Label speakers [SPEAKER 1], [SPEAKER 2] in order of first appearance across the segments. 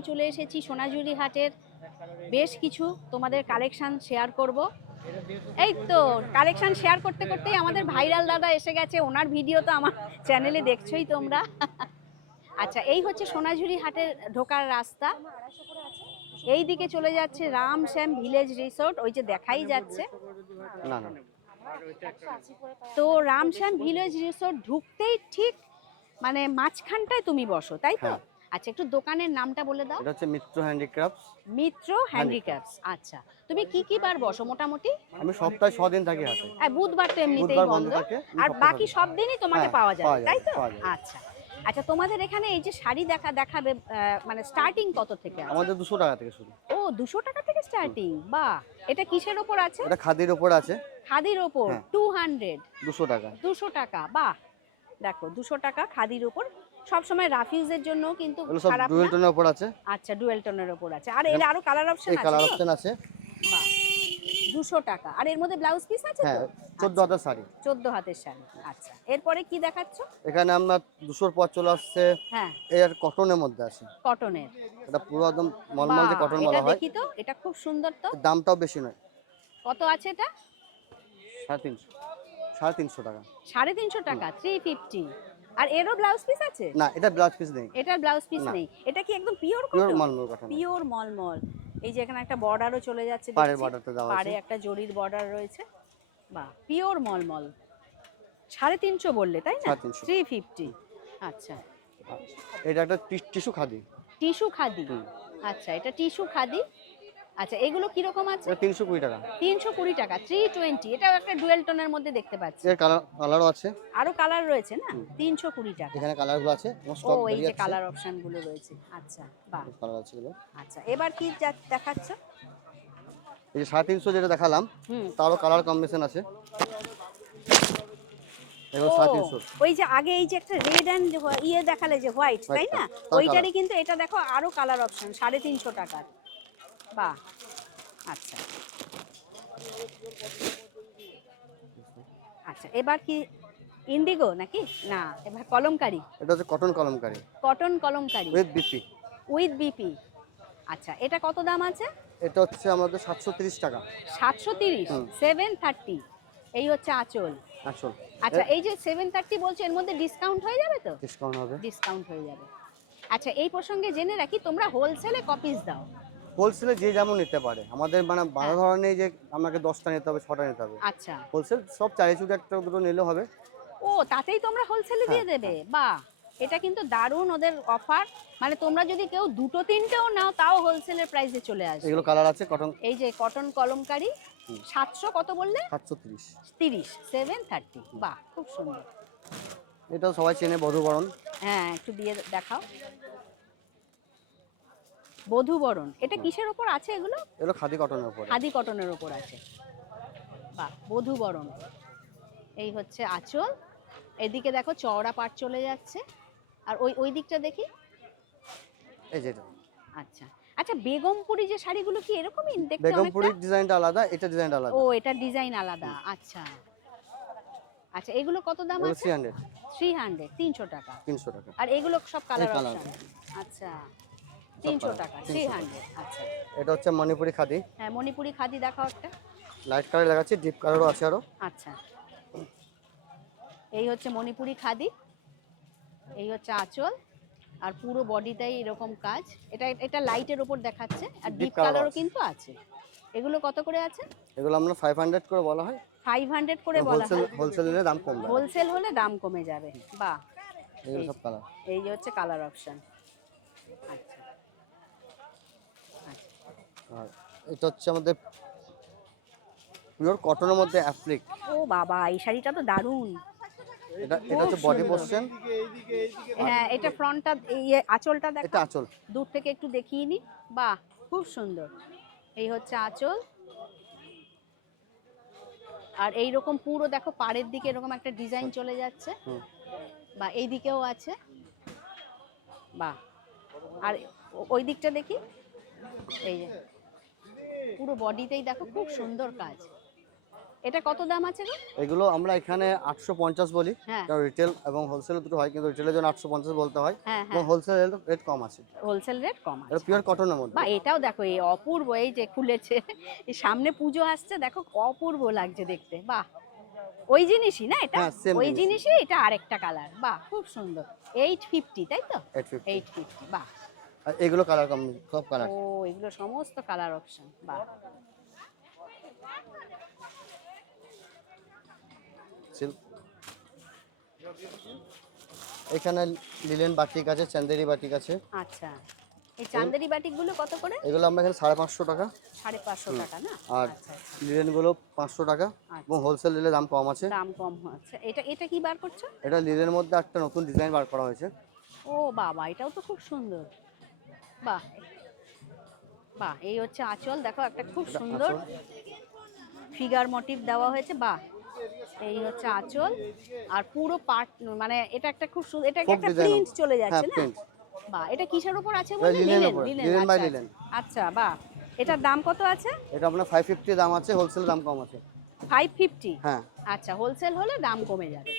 [SPEAKER 1] আমি চলে এসেছি সোনাঝুরি হাটের বেশ কিছু তোমাদের কালেকশান শেয়ার করব। এই তো কালেকশান শেয়ার করতে করতেই আমাদের ভাইরাল দাদা এসে গেছে। ওনার ভিডিও তো আমার চ্যানেলে দেখছোই তোমরা। আচ্ছা এই হচ্ছে সোনাঝুরি হাটের ঢোকার রাস্তা। এই দিকে চলে যাচ্ছে রাম শ্যাম ভিলেজ রিসোর্ট ওই যে দেখাই যাচ্ছে।
[SPEAKER 2] না না।
[SPEAKER 1] তো রামশ্যাম ভিলেজ রিসোর্ট ঢুকতেই ঠিক মানে মাঝখানটায় তুমি বসো তাই তো?
[SPEAKER 2] হ্যাঁ।
[SPEAKER 1] আচ্ছা একটু দোকানের নামটা বলে দাও।
[SPEAKER 2] এটা হচ্ছে মিত্র হ্যান্ডিক্রাফটস।
[SPEAKER 1] মিত্র হ্যান্ডিক্রাফটস আচ্ছা। তুমি কি কি বার বসো মোটামুটি?
[SPEAKER 2] আমি সপ্তাহে ছ দিন থাকি হাতে।
[SPEAKER 1] আর বুধবার তো এমনিতেই বন্ধ। আর বাকি সব দিনই তোমাকে
[SPEAKER 2] হ্যাঁ,
[SPEAKER 1] পাওয়া যায়, তাই তো? আচ্ছা। আচ্ছা তোমাদের এখানে এই যে শাড়ি দেখা দেখাবে মানে স্টার্টিং কত থেকে আছে?
[SPEAKER 2] আমাদের দুশো টাকা থেকে শুরু।
[SPEAKER 1] ও দুশো টাকা থেকে স্টার্টিং বাহ! এটা কিসের ওপর আছে?
[SPEAKER 2] এটা খাদির ওপর আছে।
[SPEAKER 1] খাদির
[SPEAKER 2] হ্যাঁ।
[SPEAKER 1] টু হান্ড্রেড
[SPEAKER 2] দুশো টাকা।
[SPEAKER 1] দুশো টাকা বাহ! দেখো দুশো টাকা খাদির ওপর সবসময় রাফিউজের জন্য কিন্তু
[SPEAKER 2] সব
[SPEAKER 1] খারাপ
[SPEAKER 2] ডুয়েল টোনের ওপর আছে।
[SPEAKER 1] আচ্ছা ডুয়েল টোনের ওপর আছে। আর এর আরও কালার অপশন
[SPEAKER 2] এই
[SPEAKER 1] আছে
[SPEAKER 2] কালার? অপশন আছে।
[SPEAKER 1] বাহ, দুশো টাকা। আর এর মধ্যে ব্লাউজ পিস আছে
[SPEAKER 2] হ্যাঁ
[SPEAKER 1] তো
[SPEAKER 2] চোদ্দ হাজার শাড়ি।
[SPEAKER 1] চোদ্দ হাতের শাড়ি আচ্ছা। এরপরে কি দেখাচ্ছ?
[SPEAKER 2] এখানে আপনার দুশোর পর চলে আসছে।
[SPEAKER 1] হ্যাঁ।
[SPEAKER 2] এর কটনের মধ্যে আছে।
[SPEAKER 1] কটনের
[SPEAKER 2] এটা পুরো একদম মলমল যে কটন
[SPEAKER 1] এটা
[SPEAKER 2] বলা হয়।
[SPEAKER 1] দেখি তো এটা খুব সুন্দর তো?
[SPEAKER 2] দামটাও বেশি নয়।
[SPEAKER 1] কত আছে এটা?
[SPEAKER 2] সাড়ে তিনশো। সাড়ে তিনশো টাকা।
[SPEAKER 1] সাড়ে তিনশো টাকা থ্রি ফিফটি আর এরও ব্লাউজ পিস আছে?
[SPEAKER 2] না এটা ব্লাউজ পিস নেই।
[SPEAKER 1] এটার ব্লাউজ পিস নেই। এটা কি একদম pure
[SPEAKER 2] pure mulmul cotton
[SPEAKER 1] pure mulmul. এই যে এখানে একটা বর্ডারও চলে যাচ্ছে
[SPEAKER 2] পাড়ের
[SPEAKER 1] দেখছি।
[SPEAKER 2] বর্ডারটা দেওয়া
[SPEAKER 1] পাড়ে
[SPEAKER 2] আছে।
[SPEAKER 1] একটা জরির বর্ডার রয়েছে। বাহ পিওর মলমল। সাড়ে তিনশো বললে তাই না?
[SPEAKER 2] 350
[SPEAKER 1] থ্রি ফিফটি আচ্ছা।
[SPEAKER 2] এটা একটা টিস্যু খাদি।
[SPEAKER 1] টিস্যু খাদি। আচ্ছা এটা টিস্যু খাদি। আচ্ছা এগুলো কীরকম আছে?
[SPEAKER 2] এটা তিনশো কুড়ি টাকা।
[SPEAKER 1] তিনশো কুড়ি টাকা থ্রি টোয়েন্টি এটাও একটা ডুয়েল টোনের মধ্যে দেখতে পাচ্ছি।
[SPEAKER 2] এর কালার কালারও আছে।
[SPEAKER 1] আরও কালার রয়েছে না? তিনশো কুড়ি টাকা।
[SPEAKER 2] এখানে কালারগুলো আছে
[SPEAKER 1] ও
[SPEAKER 2] স্টক
[SPEAKER 1] এই যে কালার অপশনগুলো রয়েছে। আচ্ছা বাহ।
[SPEAKER 2] কালার আছে এগুলো।
[SPEAKER 1] আচ্ছা এবার কি দেখাচ্ছ?
[SPEAKER 2] এই যে সাড়ে তিনশো যেটা দেখালাম
[SPEAKER 1] হুম।
[SPEAKER 2] তারও কালার কম্বিনেশন আছে।
[SPEAKER 1] ও, ওই যে আগে এই যে একটা রেড অ্যান্ড ইয়ে দেখালে যে হোয়াইট তাই না? ওইটারই কিন্তু এটা দেখো আরও কালার অপশন সাড়ে তিনশো টাকার। বাহ আচ্ছা। আচ্ছা এবার কি ইন্ডিগো নাকি? না এবার কলমকারি।
[SPEAKER 2] এটা হচ্ছে cotton Kalamkari.
[SPEAKER 1] Cotton Kalamkari.
[SPEAKER 2] With BP
[SPEAKER 1] with BP আচ্ছা এটা কত দাম আছে?
[SPEAKER 2] এটা হচ্ছে আমাদের সাতশো তিরিশ টাকা।
[SPEAKER 1] সাতশো তিরিশ
[SPEAKER 2] হুম।
[SPEAKER 1] সেভেন থার্টি এই হচ্ছে আঁচল।
[SPEAKER 2] আসল
[SPEAKER 1] আচ্ছা এই যে সেভেন থার্টি বলছো এর মধ্যে ডিসকাউন্ট হয়ে যাবে তো?
[SPEAKER 2] ডিসকাউন্ট হবে।
[SPEAKER 1] ডিসকাউন্ট হয়ে যাবে। আচ্ছা এই প্রসঙ্গে জেনে রাখি তোমরা হোলসেলে কপিস দাও।
[SPEAKER 2] হোলসেলে যে যেমন নিতে পারে। আমাদের মানে বাধা ধরনের যে আমাকে দশটা নিতে হবে ছটা নিতে হবে।
[SPEAKER 1] আচ্ছা।
[SPEAKER 2] হোলসেল সব চারি চুটি একটা দুটো নিলে হবে।
[SPEAKER 1] ও তাতেই তোমরা হোলসেলে দিয়ে
[SPEAKER 2] হ্যাঁ,
[SPEAKER 1] দেবে? বাহ! এটা কিন্তু দারুণ ওদের অফার। মানে তোমরা যদি কেউ দুটো তিনটেও নাও তাও হোলসেলের প্রাইসে চলে আসবে।
[SPEAKER 2] এগুলো কালার আছে কটন
[SPEAKER 1] এই যে কটন কলমকারি। সাতশো কত বললে?
[SPEAKER 2] সাতশো তিরিশ।
[SPEAKER 1] তিরিশ সেভেন থার্টি বাহ খুব সুন্দর।
[SPEAKER 2] এটা সবাই চেনে বধুবরণ।
[SPEAKER 1] হ্যাঁ একটু দিয়ে দেখাও। বধুবরণ এটা কিসের ওপর আছে এগুলো?
[SPEAKER 2] এগুলো খাদি কটনের উপরে।
[SPEAKER 1] খাদি কটনের ওপর আছে। বাহ বধুবরণ। এই হচ্ছে আঁচল। এদিকে দেখো চওড়া পাট চলে যাচ্ছে। আর ওই ওই দিকটা দেখি?
[SPEAKER 2] এই যেটা
[SPEAKER 1] আচ্ছা। আচ্ছা বেগমপুরি যে শাড়িগুলো কি এরকমই? দেখতে
[SPEAKER 2] বেগমপুরির ডিজাইনটা আলাদা এটা ডিজাইনটা আলাদা।
[SPEAKER 1] ও এটা ডিজাইন আলাদা। আচ্ছা। আচ্ছা এগুলো কত দাম আছে?
[SPEAKER 2] থ্রি হান্ড্রেড
[SPEAKER 1] থ্রি হান্ড্রেড তিনশো টাকা।
[SPEAKER 2] তিনশো টাকা।
[SPEAKER 1] আর এগুলো সব কালার। অপশন আচ্ছা। তিনশো টাকা
[SPEAKER 2] 300
[SPEAKER 1] থ্রি হান্ড্রেড আচ্ছা।
[SPEAKER 2] এটা হচ্ছে মণিপুরি খাদি।
[SPEAKER 1] হ্যাঁ মণিপুরি খাদি দেখাও একটা।
[SPEAKER 2] লাইট কালার লাগাচ্ছি ডিপ কালারও আছে আরও
[SPEAKER 1] আচ্ছা। এই হচ্ছে মণিপুরি খাদি। এই হচ্ছে আঁচল। আর পুরো বডিটাই এরকম কাজ। এটা এটা লাইটের ওপর দেখাচ্ছে। আর ডিপ কালারও কিন্তু আছে। এগুলো কত করে আছে?
[SPEAKER 2] এগুলো আমরা ফাইভ হান্ড্রেড করে বলা হয়।
[SPEAKER 1] ফাইভ হান্ড্রেড করে বলা হয়।
[SPEAKER 2] হোলসেল নিলে দাম কমবে।
[SPEAKER 1] হোলসেল হলে দাম কমে যাবে। বাহ।
[SPEAKER 2] এগুলো সব কালার
[SPEAKER 1] এই হচ্ছে কালার অপশন আচ্ছা।
[SPEAKER 2] আর এটা হচ্ছে আমাদের পিওর কটনের মধ্যে অ্যাপ্লিক
[SPEAKER 1] ও বাবা এই শাড়িটা তো দারুণ।
[SPEAKER 2] এটা এটা হচ্ছে বডি পোর্শন
[SPEAKER 1] হ্যাঁ এটা ফ্রন্টটা ইয়ে আঁচলটা
[SPEAKER 2] এটা আঁচল।
[SPEAKER 1] দূর থেকে একটু দেখিয়ে নি। বাহ খুব সুন্দর। এই হচ্ছে আঁচল। আর এই রকম পুরো দেখো পাড়ের দিকে এরকম একটা ডিজাইন চলে যাচ্ছে। বা এই দিকেও আছে। বাহ। আর ওই দিকটা দেখি। এই যে। পুরো বডিতেই দেখো খুব সুন্দর কাজ। এটা কত দাম আছে গো
[SPEAKER 2] এগুলো আমরা এখানে আটশো পঞ্চাশ বলি।
[SPEAKER 1] হ্যাঁ।
[SPEAKER 2] কারণ রিটেল এবং হোলসেল দুটো হয় কিন্তু রিটেলের জন্য আটশো পঞ্চাশ বলতে হয়।
[SPEAKER 1] হ্যাঁ
[SPEAKER 2] এবং
[SPEAKER 1] হ্যাঁ।
[SPEAKER 2] হোলসেল রেট কম আছে।
[SPEAKER 1] হোলসেল রেট কম
[SPEAKER 2] এটা
[SPEAKER 1] আছে
[SPEAKER 2] পিওর কটনের মধ্যে।
[SPEAKER 1] বা এটাও দেখো এই অপূর্ব এই যে খুলেছে এই সামনে পুজো আসছে দেখো অপূর্ব লাগছে দেখতে বাহ। ওই জিনিসই না এটা?
[SPEAKER 2] হ্যাঁ,
[SPEAKER 1] ওই জিনিসই। এটা আরেকটা কালার বাহ খুব সুন্দর। এইট ফিফটি তাই তো?
[SPEAKER 2] এইট ফিফটি
[SPEAKER 1] এইট ফিফটি বাহ।
[SPEAKER 2] আর এগুলো কালার কম সব কালার
[SPEAKER 1] ও এগুলো সমস্ত কালার অপশন বাহ।
[SPEAKER 2] সিল্ক এখানে লিলেন বাটিক আছে চান্দেরি বাটিক আছে।
[SPEAKER 1] আচ্ছা। এই চান্দেরি বাটিকগুলো কত করে?
[SPEAKER 2] এগুলো আমরা এখানে সাড়ে পাঁচশো টাকা।
[SPEAKER 1] সাড়ে পাঁচশো টাকা না?
[SPEAKER 2] আর
[SPEAKER 1] আচ্ছা আচ্ছা।
[SPEAKER 2] লিলেনগুলো পাঁচশো টাকা। এবং
[SPEAKER 1] আচ্ছা
[SPEAKER 2] হোলসেল নিলে দাম কম আছে।
[SPEAKER 1] দাম কম হচ্ছে। এটা এটা কি বার করছ?
[SPEAKER 2] এটা লিলের মধ্যে একটা নতুন ডিজাইন বার করা হয়েছে।
[SPEAKER 1] ও বাবা এটাও তো খুব সুন্দর। বাহ বাহ এই হচ্ছে আঁচল। দেখো একটা খুব সুন্দর ফিগার মোটিভ দেওয়া হয়েছে। বাহ এই হচ্ছে আঁচল। আর পুরো পার্ট মানে এটা একটা খুব সুন্দর এটা একটা প্রিন্ট চলে
[SPEAKER 2] হ্যাঁ
[SPEAKER 1] যাচ্ছে না বাহ এটা কিসের উপর আছে লিনেন লিনেন
[SPEAKER 2] by
[SPEAKER 1] আচ্ছা। আচ্ছা বাহ। এটার দাম কত আছে?
[SPEAKER 2] এটা আপনার ফাইভ ফিফটি দাম আছে হোলসেল দাম কম আছে।
[SPEAKER 1] ফাইভ ফিফটি
[SPEAKER 2] হ্যাঁ।
[SPEAKER 1] আচ্ছা হোলসেল হলে দাম কমে যাবে।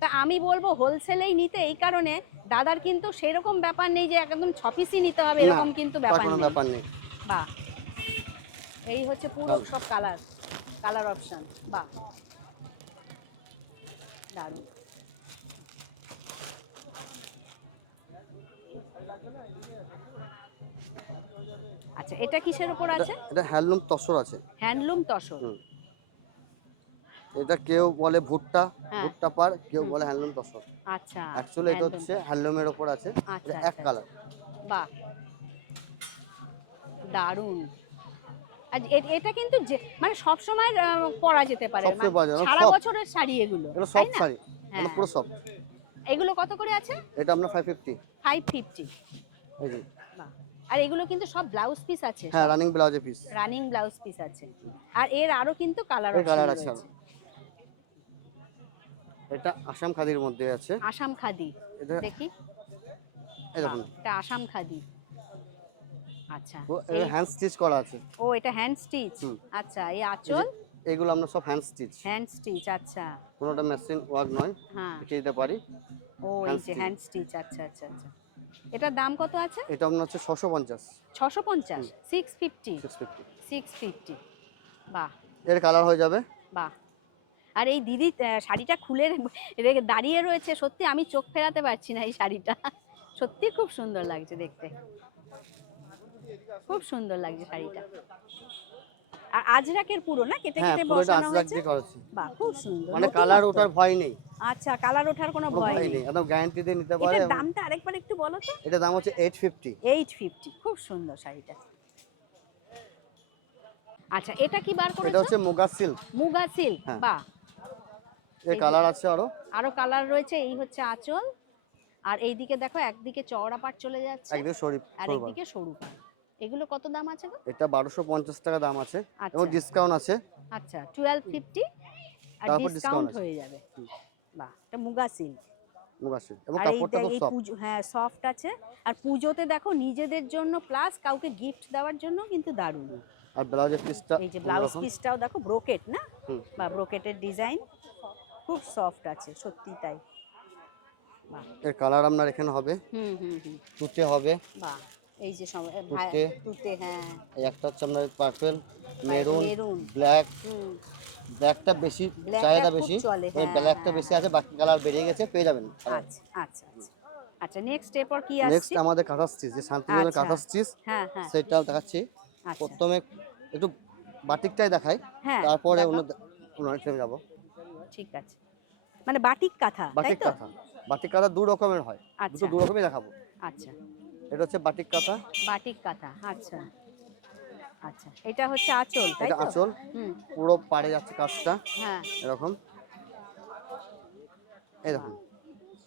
[SPEAKER 1] তা আমি বলব হোলসেলেই নিতে এই কারণে দাদার কিন্তু সেরকম ব্যাপার নেই যে একদম ছ পিসই নিতে হবে এরকম কিন্তু ব্যাপার নেই।
[SPEAKER 2] ব্যাপার নেই।
[SPEAKER 1] বাহ। এই হচ্ছে পুরো সব কালার কালার অপশন বাহ। দারুণ। আচ্ছা এটা কিসের উপর আছে?
[SPEAKER 2] এটা হ্যান্ডলুম তসর আছে।
[SPEAKER 1] হ্যান্ডলুম তসর।
[SPEAKER 2] এটা কেউ বলে ভুট্টা
[SPEAKER 1] হ্যাঁ।
[SPEAKER 2] ভুট্টা পার কেউ বলে হ্যান্ডলুম তসর
[SPEAKER 1] আচ্ছা
[SPEAKER 2] অ্যাকচুয়ালি এটা হচ্ছে হ্যান্ডলুমের ওপর আছে।
[SPEAKER 1] আচ্ছা,
[SPEAKER 2] এটা এক
[SPEAKER 1] আচ্ছা।
[SPEAKER 2] কালার
[SPEAKER 1] বাহ। দারুণ। এটা কিন্তু মানে সব সময় পরা যেতে পারে। মানে সারা বছরের শাড়ি এগুলো
[SPEAKER 2] সফট
[SPEAKER 1] না?
[SPEAKER 2] শাড়ি মানে
[SPEAKER 1] হ্যাঁ।
[SPEAKER 2] পুরো সফট
[SPEAKER 1] এগুলো কত করে আছে?
[SPEAKER 2] এটা আমরা ফাইভ ফিফটি
[SPEAKER 1] ফাইভ ফিফটি
[SPEAKER 2] এই যে।
[SPEAKER 1] আর এগুলো কিন্তু সব ব্লাউজ পিস আছে
[SPEAKER 2] হ্যাঁ রানিং ব্লাউজের পিস
[SPEAKER 1] রানিং ব্লাউজ পিস আছে। আর এর আরও কিন্তু
[SPEAKER 2] কালারের কালার আছে। এটা আসাম খাদির মধ্যে আছে।
[SPEAKER 1] আসাম খাদি।
[SPEAKER 2] এটা
[SPEAKER 1] দেখি।
[SPEAKER 2] দেখুন।
[SPEAKER 1] এটা আসাম খাদি। আচ্ছা।
[SPEAKER 2] এটা হ্যান্ড স্টিচ করা আছে।
[SPEAKER 1] ও এটা হ্যান্ড স্টিচ আচ্ছা এই আঁচল?
[SPEAKER 2] এগুলো আমরা সব হ্যান্ড স্টিচ
[SPEAKER 1] হ্যান্ড স্টিচ আচ্ছা।
[SPEAKER 2] কোনোটা মেশিন ওয়ার্ক নয়।
[SPEAKER 1] হ্যাঁ।
[SPEAKER 2] দিতে পারি।
[SPEAKER 1] ও এই যে হ্যান্ড স্টিচ আচ্ছা আচ্ছা আচ্ছা। এটার দাম কত আছে?
[SPEAKER 2] এটা আপনার হচ্ছে ছশো পঞ্চাশ।
[SPEAKER 1] ছশো পঞ্চাশ? Six fifty
[SPEAKER 2] six fifty
[SPEAKER 1] six fifty বাহ।
[SPEAKER 2] এর কালার হয়ে যাবে।
[SPEAKER 1] বাহ। আর এই দিদি শাড়িটা খুলে দাঁড়িয়ে রয়েছে। সত্যি আমি চোখ ফেরাতে পারছি না এই শাড়িটা। সত্যি খুব সুন্দর লাগছে দেখতে। খুব সুন্দর লাগছে শাড়িটা। আর আজরাকের পুরো না? কেটে
[SPEAKER 2] হ্যাঁ
[SPEAKER 1] কেটে বসানো হয়েছে? বাহ খুব সুন্দর।
[SPEAKER 2] মানে কালার ওঠার ভয় নেই।
[SPEAKER 1] আচ্ছা কালার ওঠার কোনো ভয় নেই।
[SPEAKER 2] নেই একদম গ্যারান্টি দিয়ে নিতে পারে।
[SPEAKER 1] এটার দামটা আরেকবার একটু বলো তো।
[SPEAKER 2] এটা দাম হচ্ছে এইট ফিফটি
[SPEAKER 1] এইট ফিফটি খুব সুন্দর শাড়িটা। আচ্ছা এটা কি বার
[SPEAKER 2] এটা হচ্ছে মুগা সিল্ক
[SPEAKER 1] মুগা সিল্ক
[SPEAKER 2] হ্যাঁ।
[SPEAKER 1] বাহ।
[SPEAKER 2] এর কালার আছে আরও?
[SPEAKER 1] আরও কালার রয়েছে এই হচ্ছে আঁচল। আর এইদিকে দেখো একদিকে চওড়া পাট চলে যাচ্ছে
[SPEAKER 2] একদিকে শরীফ
[SPEAKER 1] আর একদিকে সরু পাট। এগুলো কত দাম আছে গো?
[SPEAKER 2] এটা বারোশো পঞ্চাশ টাকা দাম আছে
[SPEAKER 1] আচ্ছা।
[SPEAKER 2] এবং ডিসকাউন্ট আছে।
[SPEAKER 1] আচ্ছা টুয়েলভ ফিফটি আর ডিসকাউন্ট হয়ে যাবে। বাহ এটা মুগা সিল্ক
[SPEAKER 2] মুগা সিল্ক এবং
[SPEAKER 1] এই
[SPEAKER 2] কাপড়টা
[SPEAKER 1] এই
[SPEAKER 2] সফট
[SPEAKER 1] হ্যাঁ সফট আছে। আর পুজোতে দেখো নিজেদের জন্য প্লাস কাউকে গিফট দেওয়ার জন্য কিন্তু দারুণ।
[SPEAKER 2] আর ব্লাউজের পিসটা
[SPEAKER 1] এই যে ব্লাউজ পিসটাও দেখো ব্রোকেট না। বা ব্রোকেটের ডিজাইন খুব সফট আছে সত্যি তাই।
[SPEAKER 2] এর কালার আপনার এখানে হবে।
[SPEAKER 1] হুম হুম হুম।
[SPEAKER 2] তুতে হবে।
[SPEAKER 1] বাহ এই যে
[SPEAKER 2] তুতে।
[SPEAKER 1] তুতে হ্যাঁ।
[SPEAKER 2] একটা হচ্ছে আপনার পার্পল মেরুন ব্ল্যাক
[SPEAKER 1] হুম।
[SPEAKER 2] ব্ল্যাকটা বেশি চাহিদা বেশি। ওই
[SPEAKER 1] হ্যাঁ,
[SPEAKER 2] ব্ল্যাকটা
[SPEAKER 1] হ্যাঁ,
[SPEAKER 2] বেশি আছে বাকি কালার বেরিয়ে গেছে পেয়ে যাবেন।
[SPEAKER 1] আচ্ছা আচ্ছা আচ্ছা। আচ্ছা নেক্সট এরপর কি
[SPEAKER 2] নেক্সট আমাদের কাঁথা স্টিচ যে শান্তিনিকেতনের
[SPEAKER 1] আচ্ছা।
[SPEAKER 2] কাঁথা স্টিচ
[SPEAKER 1] হ্যাঁ হ্যাঁ
[SPEAKER 2] সেটা দেখাচ্ছি।
[SPEAKER 1] আচ্ছা।
[SPEAKER 2] প্রথমে একটু বাটিকটাই দেখাই
[SPEAKER 1] হ্যাঁ
[SPEAKER 2] তারপরে। অন্য অন্য আইটেমে যাব।
[SPEAKER 1] ঠিক আছে। মানে বাটিক কাঁথা
[SPEAKER 2] বাটিক কাঁথা। বাটিক কাঁথা দু রকমের হয়। দুটো
[SPEAKER 1] আচ্ছা।
[SPEAKER 2] দু রকমই দেখাবো।
[SPEAKER 1] আচ্ছা।
[SPEAKER 2] এটা হচ্ছে বাটিক কাঁথা।
[SPEAKER 1] বাটিক কাঁথা আচ্ছা। আচ্ছা এটা হচ্ছে আঁচল তাই তো?
[SPEAKER 2] আঁচল। পুরো পাড়ে যাচ্ছে কাজটা
[SPEAKER 1] হ্যাঁ।
[SPEAKER 2] এরকম। এই দেখুন।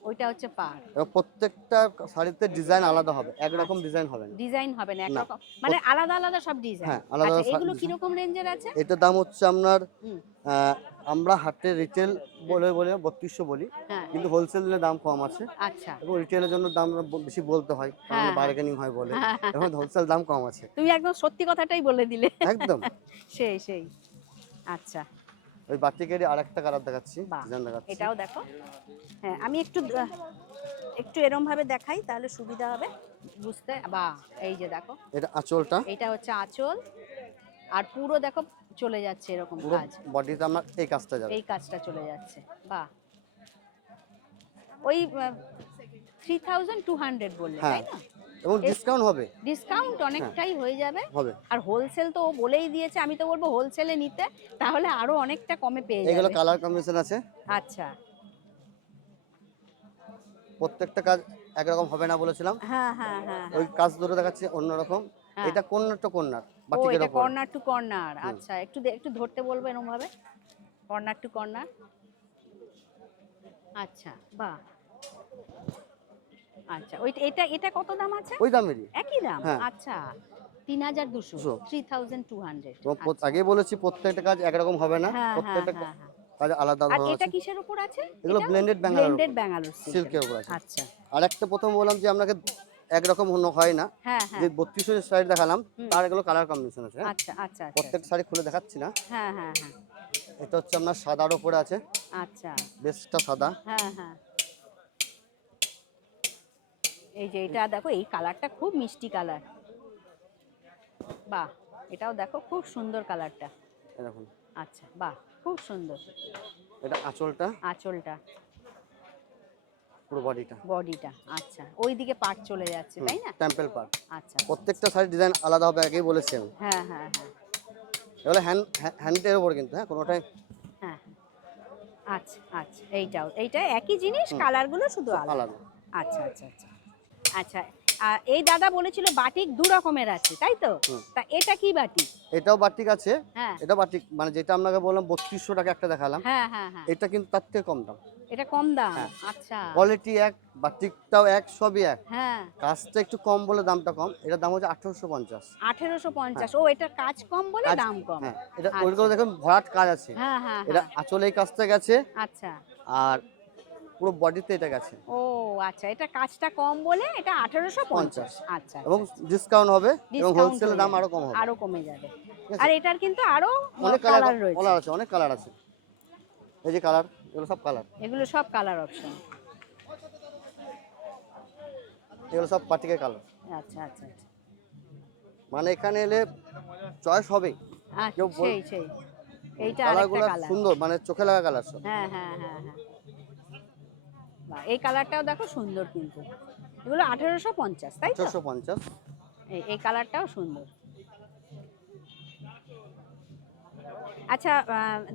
[SPEAKER 1] ওইটা হচ্ছে
[SPEAKER 2] এবার প্রত্যেকটা শাড়িতে ডিজাইন আলাদা হবে একরকম ডিজাইন হবে না।
[SPEAKER 1] ডিজাইন হবে না। একরকম মানে আলাদা আলাদা সব ডিজাইন।
[SPEAKER 2] হ্যাঁ, আলাদা
[SPEAKER 1] আচ্ছা
[SPEAKER 2] আলাদা
[SPEAKER 1] এগুলো
[SPEAKER 2] design।
[SPEAKER 1] কীরকম রেঞ্জের আছে?
[SPEAKER 2] এটার দাম হচ্ছে আপনার আমরা হাটে রিটেল বলে বলে বত্রিশশো বলি
[SPEAKER 1] হ্যাঁ।
[SPEAKER 2] কিন্তু হোলসেলের দাম কম আছে।
[SPEAKER 1] আচ্ছা।
[SPEAKER 2] এবং রিটেলের জন্য দাম বেশি বলতে হয় কারণ
[SPEAKER 1] হ্যাঁ।
[SPEAKER 2] বার্গেনিং হয় বলে।
[SPEAKER 1] হ্যাঁ,
[SPEAKER 2] এখন হোলসেল দাম কম আছে।
[SPEAKER 1] তুমি একদম সত্যি কথাটাই বলে দিলে।
[SPEAKER 2] একদম।
[SPEAKER 1] সেই সেই। আচ্ছা।
[SPEAKER 2] ওই বাটিকেরই আর একটা কালার দেখাচ্ছি ডিজাইন দেখাচ্ছি।
[SPEAKER 1] এটাও দেখো। হ্যাঁ আমি একটু একটু এরম ভাবে দেখাই তাহলে সুবিধা হবে। বুঝতে বা এই যে দেখো।
[SPEAKER 2] এটা আঁচলটা।
[SPEAKER 1] এইটা হচ্ছে আঁচল। আর পুরো দেখো চলে যাচ্ছে এরকম কাজ।
[SPEAKER 2] বডিতে আমরা এই কাজটা যাবে।
[SPEAKER 1] এই কাজটা চলে যাচ্ছে বাহ। ওই থ্রি থাউজেন্ড টু হান্ড্রেড বললে
[SPEAKER 2] হ্যাঁ।
[SPEAKER 1] তাই না?
[SPEAKER 2] এবং ডিসকাউন্ট হবে।
[SPEAKER 1] ডিসকাউন্ট অনেকটাই হয়ে যাবে।
[SPEAKER 2] হবে।
[SPEAKER 1] আর হোলসেল তো ও বলেই দিয়েছে আমি তো বলব হোলসেলে নিতে তাহলে আরও অনেকটা কমে পেয়ে যাবে।
[SPEAKER 2] এগুলো কালার কম্বিনেশন আছে।
[SPEAKER 1] আচ্ছা।
[SPEAKER 2] প্রত্যেকটা কাজ একরকম হবে না বলেছিলাম।
[SPEAKER 1] হ্যাঁ হ্যাঁ হ্যাঁ
[SPEAKER 2] ওই কাজ দুটো দেখাচ্ছি অন্যরকম।
[SPEAKER 1] হ্যাঁ।
[SPEAKER 2] এটা কর্নার টু
[SPEAKER 1] কর্নার
[SPEAKER 2] বাটিকের
[SPEAKER 1] এটা কর্নার টু কর্নার আচ্ছা একটু একটু ধরতে বলব এরকম ভাবে কর্নার টু কর্নার আচ্ছা বাহ। আচ্ছা ওই এটা এটা কত দাম আছে?
[SPEAKER 2] ওই দামেরই।
[SPEAKER 1] একই দাম?
[SPEAKER 2] হ্যাঁ।
[SPEAKER 1] আচ্ছা তিন হাজার দুশো
[SPEAKER 2] দুশো।
[SPEAKER 1] Three thousand two hundred.
[SPEAKER 2] তো বলেছি প্রত্যেকটা কাজ একরকম হবে না প্রত্যেকটা। কাজ আলাদা
[SPEAKER 1] আর এটা কিসের উপর আছে?
[SPEAKER 2] এগুলো blended ব্যাঙ্গালোর
[SPEAKER 1] ব্লেন্ডেড ব্যাঙ্গালোর
[SPEAKER 2] সিল্কের উপর আছে।
[SPEAKER 1] আচ্ছা।
[SPEAKER 2] আর একটা প্রথম বললাম যে আপনাকে একরকম হয় না।
[SPEAKER 1] হ্যাঁ হ্যাঁ।
[SPEAKER 2] যে বত্রিশশো শাড়ি দেখালাম। তার এগুলো কালার কম্বিনেশন আছে?
[SPEAKER 1] আচ্ছা আচ্ছা আচ্ছা।
[SPEAKER 2] প্রত্যেক শাড়ি খুলে দেখাচ্ছি না।
[SPEAKER 1] হ্যাঁ হ্যাঁ হ্যাঁ।
[SPEAKER 2] এটা হচ্ছে আপনার সাদার ওপরে আছে।
[SPEAKER 1] আচ্ছা।
[SPEAKER 2] বেশটা সাদা।
[SPEAKER 1] হ্যাঁ হ্যাঁ। এই যে এটা দেখো এই কালারটা খুব মিষ্টি কালার। বাহ এটাও দেখো খুব সুন্দর কালারটা।
[SPEAKER 2] এরকম
[SPEAKER 1] আচ্ছা বাহ খুব সুন্দর।
[SPEAKER 2] এটা আঁচলটা?
[SPEAKER 1] আঁচলটা।
[SPEAKER 2] পুরো বডিটা।
[SPEAKER 1] বডিটা আচ্ছা ওইদিকে পাট চলে যাচ্ছে তাই না?
[SPEAKER 2] টেম্পল পার
[SPEAKER 1] আচ্ছা।
[SPEAKER 2] প্রত্যেকটা শাড়ির ডিজাইন আলাদা হবে আগেই বলেছি আমি
[SPEAKER 1] হ্যাঁ হ্যাঁ। হ্যাঁ
[SPEAKER 2] এগুলো হ্যান্ড হ্যান্ডের ওপর কিন্তু হ্যাঁ কোনোটাই।
[SPEAKER 1] হ্যাঁ। আচ্ছা আচ্ছা এইটাও এইটা একই জিনিস কালারগুলো শুধু আলাদা। আচ্ছা আচ্ছা আচ্ছা। আচ্ছা এই দাদা বলেছিল বাটিক দু রকমের আছে তাই তো? তা এটা কি বাটিক?
[SPEAKER 2] এটাও বাটিক আছে
[SPEAKER 1] হ্যাঁ।
[SPEAKER 2] এটা বাটিক মানে যেটা আপনাকে বললাম বত্রিশশো টাকা একটা দেখালাম
[SPEAKER 1] হ্যাঁ হ্যাঁ
[SPEAKER 2] এটা কিন্তু তার থেকে কম দাম।
[SPEAKER 1] এটা কম দাম। আচ্ছা।
[SPEAKER 2] কোয়ালিটি এক বাটিকটাও এক সবই এক।
[SPEAKER 1] হ্যাঁ।
[SPEAKER 2] কাজটা একটু কম বলে দামটা কম এটার দাম হচ্ছে আঠারোশো পঞ্চাশ।
[SPEAKER 1] আঠেরোশো পঞ্চাশ। ও এটার কাজ কম বলে দাম কম।
[SPEAKER 2] এটা
[SPEAKER 1] আচ্ছা।
[SPEAKER 2] ওইগুলো দেখুন ভরাট কাজ আছে। এটা আঁচলে এই কাজটা গেছে।
[SPEAKER 1] আচ্ছা।
[SPEAKER 2] আর পুরো বডিতে এটা গেছে।
[SPEAKER 1] ও আচ্ছা এটা কাজটা কম বলে এটা আঠেরোশো পঞ্চাশ। আচ্ছা
[SPEAKER 2] এবং ডিসকাউন্ট হবে এবং হোলসেলের দাম আরও কম হবে।
[SPEAKER 1] আরও কমে যাবে। আর এটার কিন্তু আরও
[SPEAKER 2] অনেক কালার
[SPEAKER 1] রয়েছে।
[SPEAKER 2] কালার আছে অনেক কালার আছে। এই যে কালার এগুলো সব কালার
[SPEAKER 1] এগুলো সব কালার অপশন
[SPEAKER 2] এগুলো সব কালার
[SPEAKER 1] আচ্ছা আচ্ছা আচ্ছা।
[SPEAKER 2] মানে এখানে এলে চয়েস হবে
[SPEAKER 1] আচ্ছা সেই সেই। এইটা আরেকটা কালার
[SPEAKER 2] সুন্দর মানে চোখে লাগা কালার সব।
[SPEAKER 1] হ্যাঁ হ্যাঁ হ্যাঁ হ্যাঁ। বাহ, এই কালারটাও দেখো সুন্দর কিন্তু। এগুলো আঠেরোশো পঞ্চাশ তাই তো?
[SPEAKER 2] পঞ্চাশ।
[SPEAKER 1] এই কালারটাও সুন্দর। আচ্ছা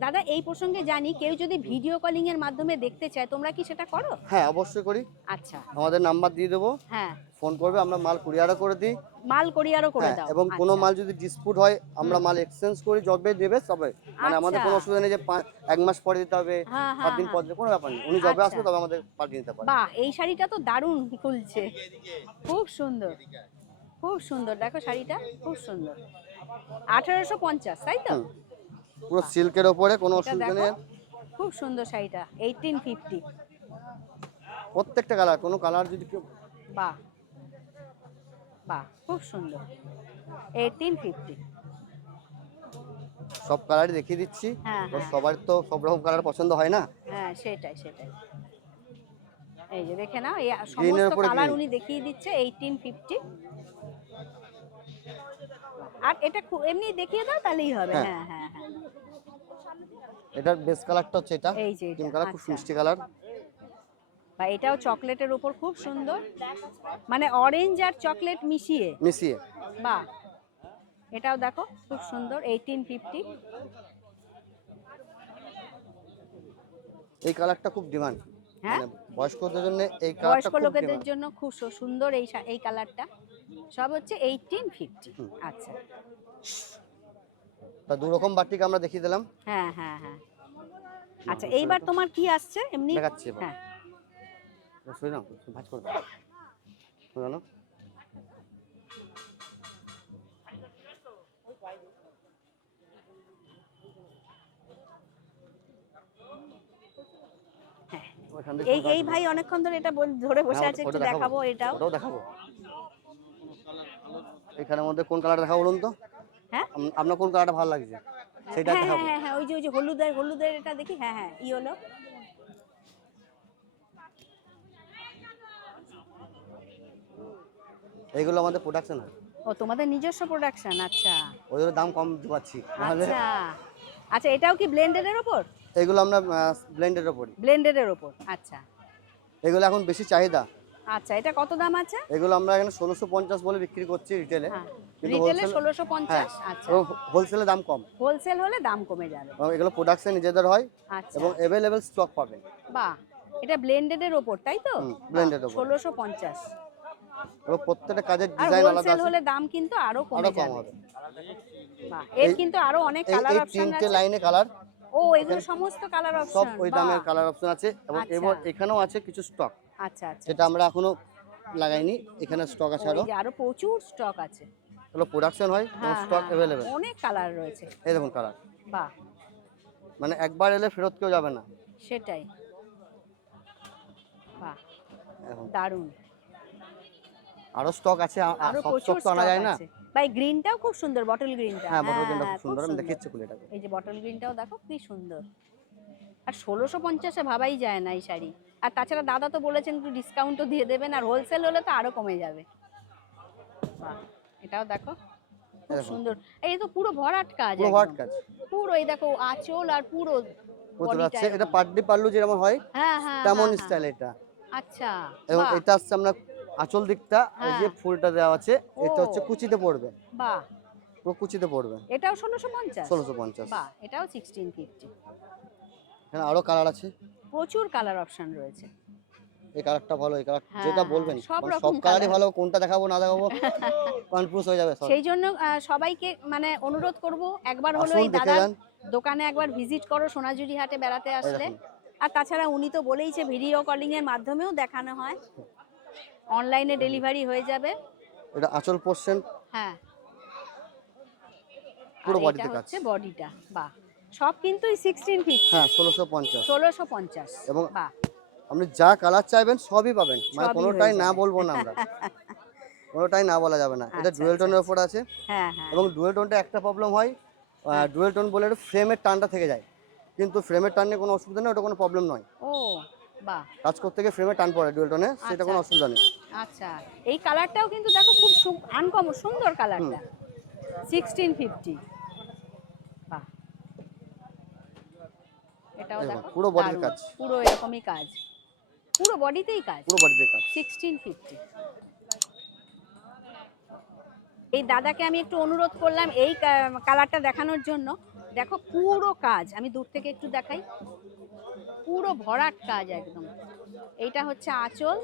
[SPEAKER 1] দাদা এই প্রসঙ্গে জানি কেউ যদি ভিডিও কলিং এর মাধ্যমে দেখতে চায় তোমরা কি সেটা করো?
[SPEAKER 2] হ্যাঁ অবশ্যই করি।
[SPEAKER 1] আচ্ছা।
[SPEAKER 2] আমাদের নাম্বার দিয়ে দেবো।
[SPEAKER 1] হ্যাঁ।
[SPEAKER 2] ফোন করবে আমরা মাল কুরিয়ারও করে দিই।
[SPEAKER 1] মাল কোরিয়ারও করে
[SPEAKER 2] হ্যাঁ
[SPEAKER 1] দাও।
[SPEAKER 2] এবং কোনো
[SPEAKER 1] আচ্ছা।
[SPEAKER 2] মাল যদি ডিসপুট হয় আমরা মাল এক্সচেঞ্জ করি জবে দেবে তবে মানে আমাদের কোনো
[SPEAKER 1] আচ্ছা।
[SPEAKER 2] অসুবিধা নেই যে এক মাস পরে দিতে হবে
[SPEAKER 1] হ্যাঁ
[SPEAKER 2] সাত
[SPEAKER 1] হ্যাঁ
[SPEAKER 2] দিন
[SPEAKER 1] হ্যাঁ।
[SPEAKER 2] পর দিতে কোনো ব্যাপার নেই। উনি জবে
[SPEAKER 1] আচ্ছা।
[SPEAKER 2] আসবে তবে আমাদের পাঠিয়ে নিতে পারে
[SPEAKER 1] বাহ এই শাড়িটা তো দারুণ খুলছে। খুব সুন্দর। খুব সুন্দর। দেখো শাড়িটা খুব সুন্দর। আঠারোশো পঞ্চাশ তাই তো।
[SPEAKER 2] পুরো সিল্কের ওপরে কোনো অসুবিধা নেই।
[SPEAKER 1] খুব সুন্দর শাড়িটা এইটিন ফিফটি
[SPEAKER 2] প্রত্যেকটা কালার কোনো কালার যদি কেউ
[SPEAKER 1] বাহ। বাহ খুব সুন্দর। এইটিন ফিফটি
[SPEAKER 2] সব কালারই দেখিয়ে দিচ্ছি।
[SPEAKER 1] হ্যাঁ হ্যাঁ।
[SPEAKER 2] সবার তো সব রকম কালার পছন্দ হয় না।
[SPEAKER 1] হ্যাঁ সেটাই সেটাই। এই যে দেখে নাও এই সমস্ত কালার উনি দেখিয়ে দিচ্ছে এইটিন ফিফটি আর এটা এমনি দেখিয়ে দাও তাহলেই হবে।
[SPEAKER 2] হ্যাঁ।
[SPEAKER 1] হ্যাঁ হ্যাঁ হ্যাঁ।
[SPEAKER 2] এটার বেস কালারটা হচ্ছে এটা।
[SPEAKER 1] এই যে
[SPEAKER 2] ক্রিম
[SPEAKER 1] এটা,
[SPEAKER 2] কালার খুব
[SPEAKER 1] আচ্ছা।
[SPEAKER 2] মিষ্টি কালার
[SPEAKER 1] বা এটাও চকলেটের উপর খুব সুন্দর। মানে অরেঞ্জ আর চকলেট মিশিয়ে।
[SPEAKER 2] মিশিয়ে।
[SPEAKER 1] বা এটাও দেখো খুব সুন্দর এইটিন ফিফটি
[SPEAKER 2] এই কালারটা খুব ডিমান্ড
[SPEAKER 1] হ্যাঁ।
[SPEAKER 2] মানে বয়স্কদের জন্য এই কালারটা
[SPEAKER 1] বয়স্ক লোকেদের জন্য খুব সুন্দর এই এই কালারটা সব হচ্ছে এইটিন ফিফটি। আচ্ছা।
[SPEAKER 2] তা দু রকম বাটিক আমরা দেখিয়ে দিলাম।
[SPEAKER 1] হ্যাঁ হ্যাঁ হ্যাঁ। আচ্ছা এইবার তোমার কি আসছে? এমনি?
[SPEAKER 2] দেখাচ্ছি
[SPEAKER 1] হ্যাঁ।
[SPEAKER 2] শুনে নাও ভাজ করে দাও। শুনে নাও।
[SPEAKER 1] হ্যাঁ। এই এই ভাই অনেকক্ষণ ধরে এটা ধরে বসে
[SPEAKER 2] হ্যাঁ,
[SPEAKER 1] আছে একটু।
[SPEAKER 2] দেখাবো।
[SPEAKER 1] এটাও।
[SPEAKER 2] দেখাবো। এখানের মধ্যে কোন কালারটা দেখাবো বলুন তো?
[SPEAKER 1] হ্যাঁ?
[SPEAKER 2] আপনার কোন কালারটা ভালো লাগছে? সেটা
[SPEAKER 1] হ্যাঁ
[SPEAKER 2] দেখাবো।
[SPEAKER 1] হ্যাঁ হ্যাঁ ওই যে ওই যে হলুদের হলুদের এটা দেখি? হ্যাঁ হ্যাঁ ই হলো
[SPEAKER 2] এইগুলো আমাদের প্রোডাকশন হয়।
[SPEAKER 1] ও তোমাদের নিজস্ব প্রোডাকশন আচ্ছা।
[SPEAKER 2] জন্য দাম কম পাচ্ছি। নাহলে
[SPEAKER 1] আচ্ছা। আচ্ছা এটাও কি ব্লেন্ডেডের ওপর?
[SPEAKER 2] এগুলো আমরা ব্লেন্ডের ওপরই।
[SPEAKER 1] ব্লেন্ডেডের ওপর আচ্ছা।
[SPEAKER 2] এগুলো এখন বেশি চাহিদা।
[SPEAKER 1] আচ্ছা এটা কত দাম আছে?
[SPEAKER 2] এগুলো আমরা এখানে ষোলোশো পঞ্চাশ বলে বিক্রি করছি রিটেলে
[SPEAKER 1] হ্যাঁ রিটেলে
[SPEAKER 2] wholesale-
[SPEAKER 1] ষোলোশো
[SPEAKER 2] হ্যাঁ
[SPEAKER 1] পঞ্চাশ আচ্ছা
[SPEAKER 2] হোলসেলে দাম কম।
[SPEAKER 1] হোলসেল হলে দাম কমে যাবে।
[SPEAKER 2] এগুলো প্রোডাকশন নিজেদের হয়
[SPEAKER 1] আচ্ছা।
[SPEAKER 2] এবং অ্যাভেলেবেল স্টক পাবে।
[SPEAKER 1] বাহ এটা ব্লেন্ডেডের ওপর তাই তো?
[SPEAKER 2] এর ওপর।
[SPEAKER 1] ষোলোশো পঞ্চাশ।
[SPEAKER 2] এবং প্রত্যেকটা কাজের ডিজাইন আলাদা
[SPEAKER 1] হোলসেল হলে দাম কিন্তু
[SPEAKER 2] আরও
[SPEAKER 1] কমে যাবে।
[SPEAKER 2] হবে।
[SPEAKER 1] বাহ এর কিন্তু আরও অনেক কালার
[SPEAKER 2] এই তিনটে লাইনে কালার
[SPEAKER 1] ও এগুলো সমস্ত কালার
[SPEAKER 2] সব
[SPEAKER 1] অপশন
[SPEAKER 2] ওই দামের কালার অপশন আছে এবং
[SPEAKER 1] আচ্ছা।
[SPEAKER 2] এবার এখানেও আছে কিছু স্টক
[SPEAKER 1] আচ্ছা আচ্ছা।
[SPEAKER 2] যেটা আমরা এখনও লাগাইনি। এখানে স্টক আছে
[SPEAKER 1] আরও। আরও প্রচুর স্টক আছে।
[SPEAKER 2] এগুলো প্রোডাকশন হয়
[SPEAKER 1] হ্যাঁ
[SPEAKER 2] স্টক
[SPEAKER 1] হ্যাঁ,
[SPEAKER 2] অ্যাভেলেবেল
[SPEAKER 1] অনেক কালার রয়েছে।
[SPEAKER 2] এই দেখুন কালার
[SPEAKER 1] বাহ।
[SPEAKER 2] মানে একবার এলে ফেরত কেউ যাবে না।
[SPEAKER 1] সেটাই। বাহ দারুণ।
[SPEAKER 2] আরও স্টক আছে সব স্টক তো আনা যায় না।
[SPEAKER 1] ভাই গ্রিনটাও খুব সুন্দর বটল গ্রিনটা
[SPEAKER 2] হ্যাঁ বটল গ্রিনটা খুব সুন্দর। আমি দেখাচ্ছি খুলে এটাকে
[SPEAKER 1] এই যে বটল গ্রিনটাও দেখো কি সুন্দর। আর ষোলোশো পঞ্চাশে ভাবাই যায় না এই শাড়ি। আর তাছাড়া দাদা তো বলেছেন একটু ডিসকাউন্টও দিয়ে দেবেন আর হোলসেল হলে তো আরও কমে যাবে। বাহ, এটাও দেখো খুব সুন্দর। এই তো পুরো ভরাট কাজ
[SPEAKER 2] পুরো। ওয়ার্ক কাজ।
[SPEAKER 1] পুরো এই দেখো আঁচল আর পুরো
[SPEAKER 2] এটা। পাড্ডি পাল্লু যেরকম হয়
[SPEAKER 1] হ্যাঁ হ্যাঁ
[SPEAKER 2] তেমন
[SPEAKER 1] হ্যাঁ,
[SPEAKER 2] স্টাইল এটা।
[SPEAKER 1] হ্যাঁ। আচ্ছা
[SPEAKER 2] এবং এটা আসছে আমরা আঁচল দিকটা এই যে
[SPEAKER 1] হ্যাঁ।
[SPEAKER 2] ফুলটা দেওয়া আছে এটা হচ্ছে কুচিতে পড়বে
[SPEAKER 1] বাহ।
[SPEAKER 2] পুরো কুচিতে পড়বে
[SPEAKER 1] এটাও ষোলোশো পঞ্চাশ?
[SPEAKER 2] ষোলোশো পঞ্চাশ।
[SPEAKER 1] বাহ এটাও সিক্সটিন ফিফটি
[SPEAKER 2] এখানে আরও কালার আছে।
[SPEAKER 1] প্রচুর কালার অপশন রয়েছে।
[SPEAKER 2] এই কালারটা ভালো এই কালার
[SPEAKER 1] হ্যাঁ,
[SPEAKER 2] যেটা বলবেন
[SPEAKER 1] সব
[SPEAKER 2] মানে কালারই ভালো কোনটা দেখাবো না দেখাবো কনফিউজ হয়ে যাবে
[SPEAKER 1] সেই জন্য সবাইকে মানে অনুরোধ করব একবার হলো এই
[SPEAKER 2] যান।
[SPEAKER 1] দোকানে একবার ভিজিট করো সোনাঝুরি হাটে বেড়াতে আসলে। আর তাছাড়া উনি তো বলেইছে ভিডিও কলিং এর মাধ্যমেও দেখানো হয়। অনলাইনে ডেলিভারি হয়ে যাবে।
[SPEAKER 2] এটা আঁচল পোর্শন
[SPEAKER 1] হ্যাঁ।
[SPEAKER 2] পুরো body কাজ।
[SPEAKER 1] হচ্ছে বডিটা বাহ। সব কিন্তু সিক্সটিন ফিফটি
[SPEAKER 2] হ্যাঁ ষোলোশো পঞ্চাশ।
[SPEAKER 1] ষোলোশো পঞ্চাশ
[SPEAKER 2] এবং
[SPEAKER 1] বাহ।
[SPEAKER 2] আপনি যা কালার চাইবেন সবই পাবেন। মানে কোনোটাই না বলব না আমরা। কোনোটাই না বলা যাবে না। এটা
[SPEAKER 1] আচ্ছা,
[SPEAKER 2] ডুয়েল
[SPEAKER 1] আচ্ছা,
[SPEAKER 2] টোনের উপর আছে।
[SPEAKER 1] হ্যাঁ হ্যাঁ।
[SPEAKER 2] এবং ডুয়েল টোনটা একটা প্রবলেম হয় ডুয়েল টোন বলে ফ্রেমের টানটা থেকে যায়। কিন্তু ফ্রেমের টান কোনো অসুবিধা নেই ওটা কোনো প্রবলেম নয়।
[SPEAKER 1] ও বাহ।
[SPEAKER 2] কাজ করতে গিয়ে ফ্রেমে টান পড়ে ডুয়েল টোনে সেটা কোনো
[SPEAKER 1] আচ্ছা,
[SPEAKER 2] অসুবিধা নেই।
[SPEAKER 1] আচ্ছা। এই কালারটাও কিন্তু দেখো খুব আনকমন সুন্দর কালারটা সিক্সটিন ফিফটি বাহ। এটাও
[SPEAKER 2] দেখো, পুরো body কাজ।
[SPEAKER 1] পুরো এরকমই কাজ। পুরো বডিতেই কাজ।
[SPEAKER 2] পুরো কাজ।
[SPEAKER 1] সিক্সটিন ফিফটি এই দাদাকে আমি একটু অনুরোধ করলাম এই কালারটা দেখানোর জন্য। দেখো পুরো কাজ আমি দূর থেকে একটু দেখাই। পুরো ভরাট কাজ একদম। এইটা হচ্ছে আঁচল।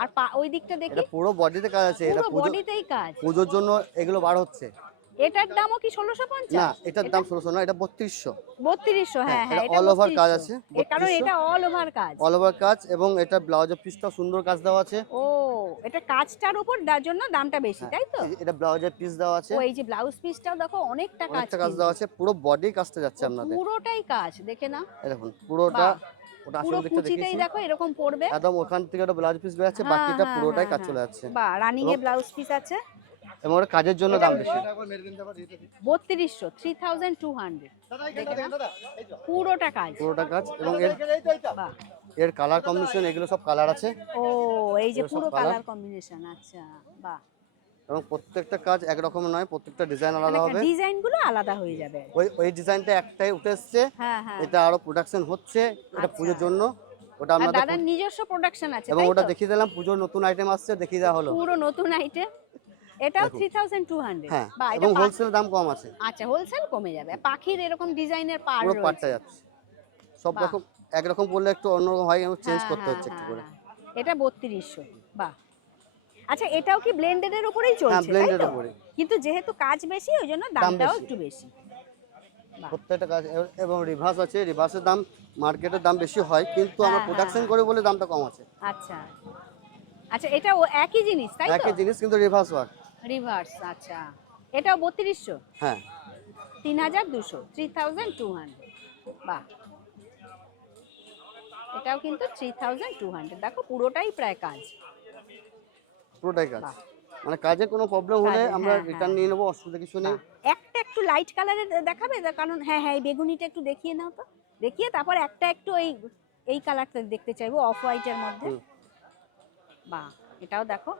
[SPEAKER 1] আর পা ওই দিকটা দেখি
[SPEAKER 2] পুরো বডিতে কাজ আছে এটা
[SPEAKER 1] পুরো বডিতেই কাজ।
[SPEAKER 2] পুজোর জন্য এগুলো বার হচ্ছে।
[SPEAKER 1] এটার দামও কি ষোলোশো
[SPEAKER 2] না এটার দাম ষোলোশো না এটা বত্রিশশো।
[SPEAKER 1] বত্রিশশো হ্যাঁ
[SPEAKER 2] হ্যাঁ,
[SPEAKER 1] হ্যাঁ
[SPEAKER 2] এটা all over কাজ আছে,
[SPEAKER 1] কারণ এটা অল ওভার কাজ।
[SPEAKER 2] অল ওভার কাজ এবং এটা ব্লাউজের পিসটা সুন্দর কাজ দেওয়া আছে।
[SPEAKER 1] ও এটা কাজটার উপর দেওয়ার জন্য দামটা বেশি
[SPEAKER 2] হ্যাঁ,
[SPEAKER 1] তাই তো?
[SPEAKER 2] এটা ব্লাউজের পিস দেওয়া আছে।
[SPEAKER 1] ও এই যে ব্লাউজ পিসটাও দেখো অনেকটা কাজ
[SPEAKER 2] অনেকটা কাজ। দেওয়া আছে পুরো বডি কাজটা যাচ্ছে আপনাদের।
[SPEAKER 1] পুরোটাই কাজ দেখে না
[SPEAKER 2] এই দেখুন পুরোটা ওটা আসল দিকটা দেখিয়েছি।
[SPEAKER 1] দেখো এরকম পড়বে।
[SPEAKER 2] একদম ওখান থেকে একটা ব্লাউজ পিস বেরোচ্ছে
[SPEAKER 1] হ্যাঁ,
[SPEAKER 2] বাকিটা
[SPEAKER 1] হ্যাঁ,
[SPEAKER 2] পুরোটাই কাজ। চলে যাচ্ছে।
[SPEAKER 1] বা রানিং এ ব্লাউজ পিস আছে।
[SPEAKER 2] এবং ওটা কাজের জন্য দাম বেশি।
[SPEAKER 1] বত্রিশশো থ্রি থাউজেন্ড টু হান্ড্রেড পুরোটা কাজ।
[SPEAKER 2] পুরোটা কাজ এবং এর এর কালার কম্বিনেশন এগুলো সব কালার আছে।
[SPEAKER 1] ও এই যে পুরো কালার কম্বিনেশন আচ্ছা বাহ।
[SPEAKER 2] এবং প্রত্যেকটা কাজ একরকম নয় প্রত্যেকটা ডিজাইন আলাদা হবে।
[SPEAKER 1] ডিজাইনগুলো আলাদা হয়ে যাবে।
[SPEAKER 2] ওই ওই ডিজাইনটা একটাই উঠে এসছে।
[SPEAKER 1] হ্যাঁ হ্যাঁ।
[SPEAKER 2] এটা আরও প্রোডাকশন হচ্ছে এটা
[SPEAKER 1] আচ্ছা।
[SPEAKER 2] পুজোর জন্য। ওটা আমাদের
[SPEAKER 1] দাদার নিজস্ব প্রোডাকশন আছে
[SPEAKER 2] এবং ওটা? দেখিয়ে দিলাম পুজোর নতুন আইটেম আসছে দেখিয়ে দেওয়া হলো।
[SPEAKER 1] পুরো নতুন আইটেম এটাও
[SPEAKER 2] দেখুন।
[SPEAKER 1] থ্রি থাউজেন্ড টু হান্ড্রেড
[SPEAKER 2] হ্যাঁ
[SPEAKER 1] বা এটা
[SPEAKER 2] এবং হোলসেল দাম কম আছে।
[SPEAKER 1] আচ্ছা হোলসেল কমে যাবে। পাখির এরকম ডিজাইনের পার
[SPEAKER 2] পুরো পাটটা যাচ্ছে সব। রকম একরকম করলে একটু অন্যরকম হয় চেঞ্জ
[SPEAKER 1] হ্যাঁ,
[SPEAKER 2] করতে
[SPEAKER 1] হ্যাঁ,
[SPEAKER 2] হচ্ছে একটু
[SPEAKER 1] হ্যাঁ,
[SPEAKER 2] করে।
[SPEAKER 1] এটা বত্রিশশো বাহ। আচ্ছা এটাও কি ব্লেন্ডেড এর উপরেই চলছে
[SPEAKER 2] ব্লেন্ডের উপরে
[SPEAKER 1] কিন্তু যেহেতু কাজ বেশি ওই জন্য দামটাও একটু বেশি।
[SPEAKER 2] প্রত্যেকটা কাজ এবং রিভার্স আছে রিভার্সের দাম মার্কেটের দাম বেশি হয় কিন্তু আমরা প্রোডাকশন। করে বলে দামটা কম আছে।
[SPEAKER 1] আচ্ছা। আচ্ছা এটা ও একই জিনিস তাই তো?
[SPEAKER 2] একই জিনিস কিন্তু রিভার্স ওয়ার্ক
[SPEAKER 1] রিভার্স আচ্ছা। এটাও বত্রিশশো?
[SPEAKER 2] হ্যাঁ।
[SPEAKER 1] তিন হাজার দুশো থ্রি থাউজেন্ড টু হান্ড্রেড বাহ। এটাও কিন্তু থ্রি থাউজেন্ড টু হান্ড্রেড দেখো পুরোটাই প্রায় কাজ।
[SPEAKER 2] পুরোটাই কাজ। মানে কাজে কোনো প্রবলেম হলে আমরা
[SPEAKER 1] হ্যাঁ,
[SPEAKER 2] রিটার্ন
[SPEAKER 1] হ্যাঁ।
[SPEAKER 2] নিয়ে নেব অসুবিধা কিছু নেই।
[SPEAKER 1] একটা একটু লাইট কালারের দেখাবে? কারণ হ্যাঁ হ্যাঁ এই বেগুনিটা একটু দেখিয়ে নাও তো। দেখিয়ে তারপর একটা একটু এই এই কালারটা দেখতে চাইব অফ হোয়াইটের মধ্যে। বাহ। এটাও দেখো।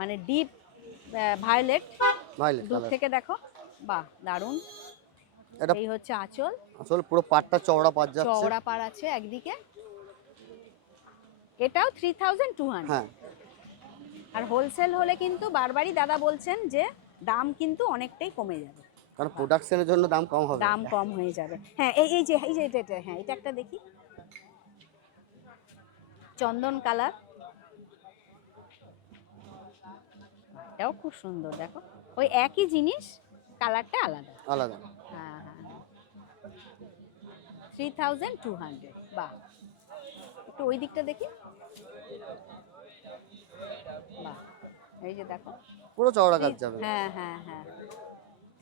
[SPEAKER 1] মানে ডিপ ভায়োলেট দূর থেকে দেখো। বাহ দারুণ।
[SPEAKER 2] এটা
[SPEAKER 1] এই হচ্ছে আঁচল।
[SPEAKER 2] আসলে পুরো পাটটা চওড়া পাট যাচ্ছে।
[SPEAKER 1] চওড়া পার আছে একদিকে। এটাও থ্রি থাউজেন্ড টু হান্ড্রেড
[SPEAKER 2] হ্যাঁ।
[SPEAKER 1] আর হোলসেল হলে কিন্তু বারবারই দাদা বলছেন যে দাম কিন্তু অনেকটাই কমে যাবে।
[SPEAKER 2] কারণ প্রোডাকশনের জন্য দাম কম হবে।
[SPEAKER 1] দাম কম হয়ে যাবে। হ্যাঁ এই এই যে এই যে এটা হ্যাঁ এটা একটা দেখি। চন্দন কালার এটাও খুব সুন্দর দেখো। ওই একই জিনিস কালারটা আলাদা।
[SPEAKER 2] আলাদা।
[SPEAKER 1] হ্যাঁ। হ্যাঁ থ্রি থাউজেন্ড টু হান্ড্রেড বাহ। একটু ওই দিকটা দেখি। বাহ এই যে দেখো।
[SPEAKER 2] পুরো চওড়া কাজ যাবে।
[SPEAKER 1] হ্যাঁ হ্যাঁ হ্যাঁ।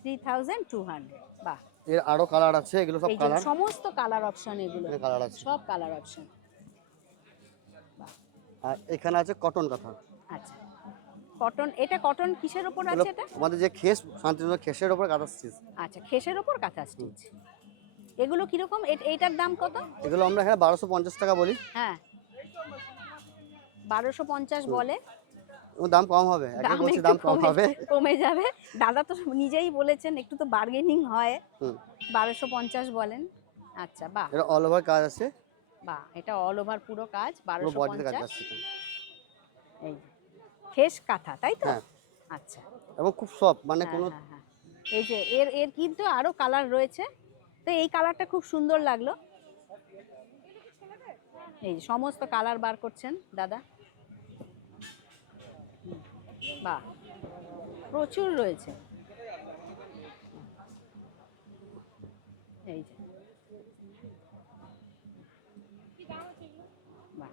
[SPEAKER 1] থ্রি থাউজেন্ড টু হান্ড্রেড বাহ।
[SPEAKER 2] এর আরও কালার আছে এগুলো সব কালার?
[SPEAKER 1] সমস্ত কালার অপশন এগুলো।
[SPEAKER 2] কালার আছে।
[SPEAKER 1] সব কালার অপশন।
[SPEAKER 2] আর এখানে আছে কটন কাঁথা।
[SPEAKER 1] আচ্ছা। কটন এটা কটন কিসের উপর আছে এটা?
[SPEAKER 2] আমাদের যে খেস শান্তিনিকেতন খেসের উপর কাঁথা স্টিচ
[SPEAKER 1] আচ্ছা খেসের উপর কাঁথা স্টিচ এগুলো কীরকম? এ- এইটার দাম কত?
[SPEAKER 2] এগুলো আমরা এখানে বারোশো পঞ্চাশ টাকা বলি।
[SPEAKER 1] হ্যাঁ। বারোশো পঞ্চাশ বলে?
[SPEAKER 2] দাম কম হবে।
[SPEAKER 1] দাম
[SPEAKER 2] কম হবে।
[SPEAKER 1] কমে যাবে। দাদা তো নিজেই বলেছেন একটু তো বার্গেনিং হয়। বারোশো পঞ্চাশ বলেন। আচ্ছা বাহ।
[SPEAKER 2] এটা অল ওভার কাজ আছে।
[SPEAKER 1] বাহ এটা অল ওভার পুরো কাজ বারোশো পঞ্চাশ। এই খেস কাঁথা তাই তো?
[SPEAKER 2] হ্যাঁ।
[SPEAKER 1] আচ্ছা।
[SPEAKER 2] এবং খুব সফট মানে
[SPEAKER 1] হ্যাঁ,
[SPEAKER 2] কোনো
[SPEAKER 1] হ্যাঁ, হ্যাঁ। এই যে এর এর কিন্তু আরও কালার রয়েছে। তো এই কালারটা খুব সুন্দর লাগল। এই যে সমস্ত কালার বার করছেন দাদা। হুম, বাহ প্রচুর রয়েছে। এই যে বাহ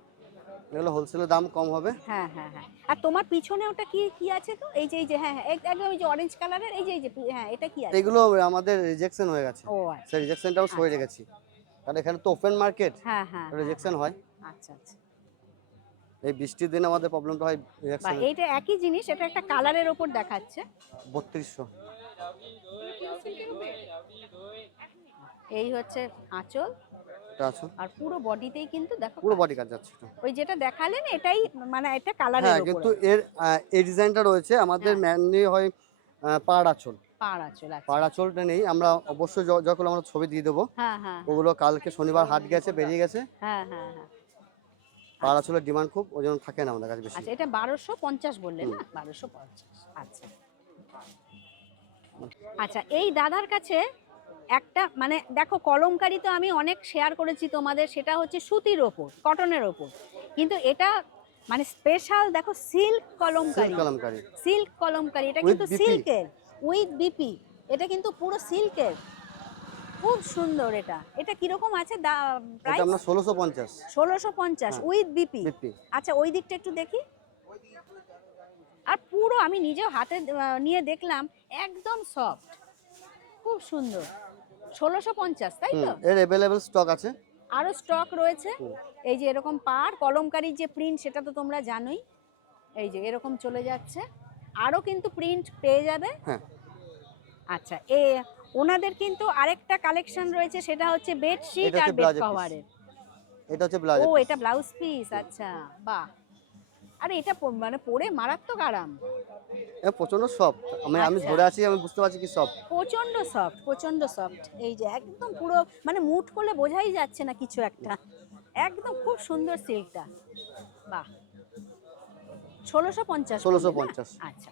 [SPEAKER 2] এগুলো হোলসেলের দাম কম হবে।
[SPEAKER 1] হ্যাঁ হ্যাঁ হ্যাঁ। আর তোমার পিছনে ওটা কি কি আছে তো এই যে এই যে হ্যাঁ হ্যাঁ একদম এই যে অরেঞ্জ কালারের এই যে এই যে হ্যাঁ এটা কি আছে?
[SPEAKER 2] এগুলো আমাদের রিজেকশন হয়ে গেছে।
[SPEAKER 1] ও আচ্ছা।
[SPEAKER 2] সেই রিজেকশনটাও সরে রেখেছি কারণ এখানে তো ওপেন মার্কেট
[SPEAKER 1] হ্যাঁ হ্যাঁ হ্যাঁ,
[SPEAKER 2] রিজেকশন হয়।
[SPEAKER 1] আচ্ছা আচ্ছা।
[SPEAKER 2] এই বৃষ্টির দিনে আমাদের প্রবলেমটা হয় রিজেকশন
[SPEAKER 1] এইটা একই জিনিস এটা একটা কালারের ওপর দেখাচ্ছে।
[SPEAKER 2] বত্রিশশো।
[SPEAKER 1] এই হচ্ছে আঁচল। আর পুরো বডিতেই কিন্তু দেখো
[SPEAKER 2] পুরো বডি কাজ যাচ্ছে
[SPEAKER 1] ওই যেটা দেখালেন এটাই মানে এটা
[SPEAKER 2] হ্যাঁ কিন্তু এর এই ডিজাইনটা রয়েছে আমাদের
[SPEAKER 1] হ্যাঁ।
[SPEAKER 2] হয় পাড় আঁচল।
[SPEAKER 1] পাড় আঁচল
[SPEAKER 2] পাড় আঁচলটা নেই আমরা অবশ্যই যখন আমরা ছবি দিয়ে দেবো
[SPEAKER 1] হ্যাঁ
[SPEAKER 2] ওগুলো কালকে শনিবার হাট গেছে বেরিয়ে গেছে।
[SPEAKER 1] হ্যাঁ হ্যাঁ হ্যাঁ।
[SPEAKER 2] পাড় আঁচলের ডিমান্ড খুব ওই জন্য থাকে না আমাদের কাছে বেশি।
[SPEAKER 1] আচ্ছা এটা বারোশো পঞ্চাশ বললেন না? বারোশো পঞ্চাশ আচ্ছা। আচ্ছা এই দাদার কাছে একটা মানে দেখো কলমকারি তো আমি অনেক শেয়ার করেছি তোমাদের সেটা হচ্ছে সুতির ওপর কটনের ওপর। কিন্তু এটা মানে স্পেশাল দেখো silk Kalamkari.
[SPEAKER 2] Silk Kalamkari.
[SPEAKER 1] Silk Kalamkari এটা কিন্তু সিল্কের উইথ বিপি এটা কিন্তু পুরো সিল্কের খুব সুন্দর এটা। এটা কীরকম আছে? প্রাইস
[SPEAKER 2] আমরা ষোলোশো পঞ্চাশ।
[SPEAKER 1] ষোলোশো পঞ্চাশ
[SPEAKER 2] হ্যাঁ।
[SPEAKER 1] উইথ বিপি
[SPEAKER 2] বিপি
[SPEAKER 1] আচ্ছা ওই দিকটা একটু দেখি। আর পুরো আমি নিজেও হাতে নিয়ে দেখলাম একদম সফট খুব সুন্দর। ষোলোশো পঞ্চাশ তাই তো?
[SPEAKER 2] এর অ্যাভেলেবেল স্টক আছে।
[SPEAKER 1] আরও স্টক রয়েছে। এই যে এরকম পার কলমকারির যে প্রিন্ট সেটা তো তোমরা জানোই। এই যে এরকম চলে যাচ্ছে। আরও কিন্তু প্রিন্ট পেয়ে যাবে।
[SPEAKER 2] হ্যাঁ।
[SPEAKER 1] আচ্ছা এ ওনাদের কিন্তু আরেকটা কালেকশন রয়েছে সেটা হচ্ছে বেডশিট আর বেড কভারের
[SPEAKER 2] এটা হচ্ছে ব্লাউজ
[SPEAKER 1] ও এটা ব্লাউজ পিস আচ্ছা বাহ। আরে এটা মানে পরে মারাত্মক আরাম।
[SPEAKER 2] প্রচণ্ড সফট আমি আমি
[SPEAKER 1] আচ্ছা।
[SPEAKER 2] ধরে আছি আমি বুঝতে পারছি কি সফট
[SPEAKER 1] প্রচণ্ড সফট প্রচণ্ড সফট এই যে একদম পুরো মানে মুট করলে বোঝাই যাচ্ছে না কিছু একটা। একদম খুব সুন্দর সিল্কটা বাহ। ষোলোশো পঞ্চাশ
[SPEAKER 2] 1650
[SPEAKER 1] আচ্ছা।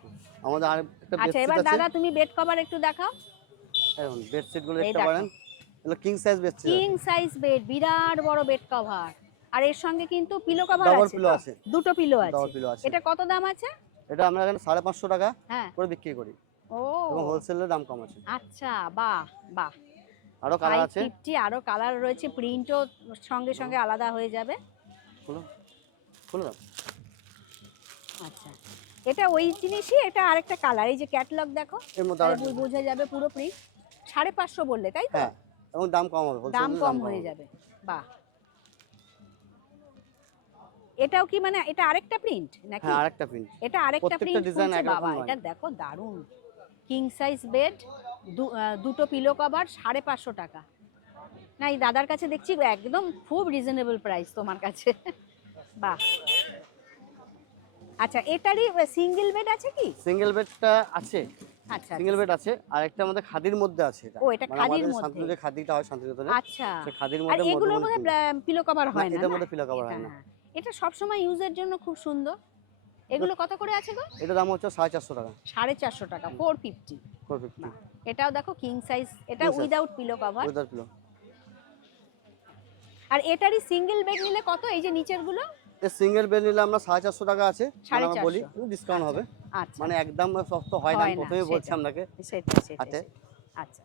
[SPEAKER 2] আমাদের আর একটা
[SPEAKER 1] আচ্ছা এবার দাদা তুমি বেড কভার একটু দেখাও।
[SPEAKER 2] দেখুন বেডশিটগুলো
[SPEAKER 1] এই
[SPEAKER 2] দেখতে পারেন এগুলো king size bedsheet
[SPEAKER 1] king size bed বিরাট বড় বেড কভার আর এর সঙ্গে কিন্তু পিলো কভার আছে তো?
[SPEAKER 2] আছে।
[SPEAKER 1] দুটো পিলো
[SPEAKER 2] ডাবল
[SPEAKER 1] আছে
[SPEAKER 2] পিলো আছে।
[SPEAKER 1] এটা কত দাম আছে?
[SPEAKER 2] এটা আমরা এখানে সাড়ে পাঁচশো টাকা
[SPEAKER 1] হ্যাঁ।
[SPEAKER 2] করে বিক্রি করি।
[SPEAKER 1] ও।
[SPEAKER 2] এবং হোলসেলের দাম কম আছে।
[SPEAKER 1] আচ্ছা বাহ বাহ।
[SPEAKER 2] আরও কালার আছে।
[SPEAKER 1] ফিফটি আরও কালার রয়েছে। প্রিন্টও সঙ্গে সঙ্গে আলাদা হয়ে যাবে।
[SPEAKER 2] খুলো। খুলো দাও।
[SPEAKER 1] আচ্ছা। এটা ওই জিনিসই এটা আরেকটা কালার এই যে ক্যাটালগ দেখো
[SPEAKER 2] এর মধ্যে
[SPEAKER 1] আরও বোঝা যাবে পুরো প্রিন্ট সাড়ে পাঁচশো বললে তাই তো?
[SPEAKER 2] হ্যাঁ এবং দাম কম হবে
[SPEAKER 1] দাম কম হয়ে যাবে। বাহ। এটাও কি মানে এটা আরেকটা প্রিন্ট নাকি?
[SPEAKER 2] হ্যাঁ আরেকটা প্রিন্ট
[SPEAKER 1] এটা আরেকটা প্রিন্ট
[SPEAKER 2] একরকম
[SPEAKER 1] বাবা এটা দেখো দারুণ। কিং সাইজ বেড দুটো পিলো কভার সাড়ে পাঁচশো টাকা। না এই দাদার কাছে দেখছি একদম খুব রিজনেবল প্রাইস তোমার কাছে। বাহ। আচ্ছা এটারই সিঙ্গেল বেড আছে কি?
[SPEAKER 2] সিঙ্গেল বেডটা আছে।
[SPEAKER 1] আচ্ছা
[SPEAKER 2] সিঙ্গেল বেড আছে আর একটা আমাদের খাদির মধ্যে আছে এটা।
[SPEAKER 1] ও, এটা
[SPEAKER 2] মানে
[SPEAKER 1] খাদির মধ্যে।
[SPEAKER 2] শান্তিনিকেতনে খাদিটা হয় শান্তিনিকেতনে
[SPEAKER 1] আচ্ছা
[SPEAKER 2] খাদির
[SPEAKER 1] আর
[SPEAKER 2] মধ্যে
[SPEAKER 1] এগুলোর
[SPEAKER 2] মধ্যে
[SPEAKER 1] পিলো কভার হয় না
[SPEAKER 2] এটার মধ্যে পিলো কভার হয় না।
[SPEAKER 1] এটা সবসময় ইউজের জন্য খুব সুন্দর। এগুলো কত করে আছে গো?
[SPEAKER 2] এটার দাম হচ্ছে সাড়ে চারশো টাকা।
[SPEAKER 1] সাড়ে চারশো টাকা ফোর ফিফটি
[SPEAKER 2] ফোর ফিফটি
[SPEAKER 1] এটাও দেখো কিং সাইজ এটা উইদাউট পিলো কভার
[SPEAKER 2] উইদার পিলো
[SPEAKER 1] আর এটারই সিঙ্গেল বেড নিলে কত? এই যে
[SPEAKER 2] নিচেরগুলো সিঙ্গেল বেড নিলে আমরা সাড়ে চারশো টাকা আছে মানে আমরা বলি ডিসকাউন্ট হবে।
[SPEAKER 1] আচ্ছা।
[SPEAKER 2] মানে একদম শক্ত হয় না প্রথমেই বলছি। আপনাকে।
[SPEAKER 1] আচ্ছা আচ্ছা।